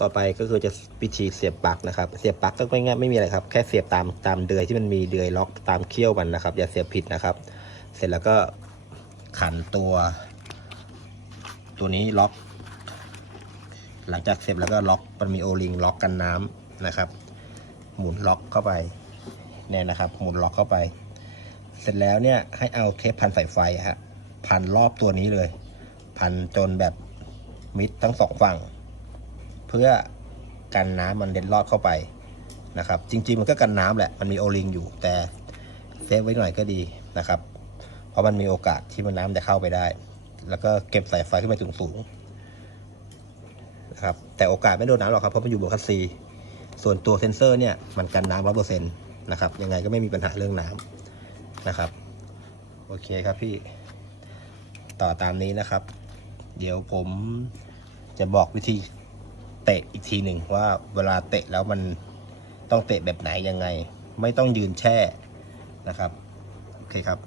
ต่อไปก็คือจะวิธีเสียบปลั๊กนะครับ เสียบปลั๊กก็ง่ายไม่มีอะไรครับ แค่เสียบตามตามเดือยที่มันมีเดือยล็อกตามเขี้ยวมันนะครับ อย่าเสียบผิดนะครับ เสร็จแล้วก็ขันตัว ตัวนี้ล็อก หลังจากเสียบแล้วก็ล็อกมันมีโอลิงล็อกกันน้ำนะครับ หมุนล็อกเข้าไปเนี่ยนะครับ หมุนล็อกเข้าไป เสร็จแล้วเนี่ยให้เอาเทปพันสายไฟฮะพันรอบตัวนี้เลย พันจนแบบมิดทั้งสองฝั่ง เพื่อกันน้ำมันเล็ดลอดเข้าไปนะครับ จริง ๆ มันก็กันน้ำแหละ มันมีโอลิงอยู่ แต่เซฟไว้หน่อยก็ดีนะครับ เพราะมันมีโอกาสที่มันน้ำจะเข้าไปได้ แล้วก็เก็บสายไฟขึ้นไปถึงสูงนะครับ แต่โอกาสไม่โดนน้ำหรอกครับ เพราะมันอยู่บนคัสซี ส่วนตัวเซนเซอร์เนี่ยมันกันน้ำร้อยเปอร์เซ็นต์นะครับ ยังไงก็ไม่มีปัญหาเรื่องน้ำนะครับ โอเคครับพี่ ต่อตามนี้นะครับ เดี๋ยวผมจะบอกวิธี เตะอีกทีหนึ่งว่าเวลาเตะแล้วมันต้องเตะแบบไหนยังไง ไม่ต้องยืนแช่นะครับ โอเคครับ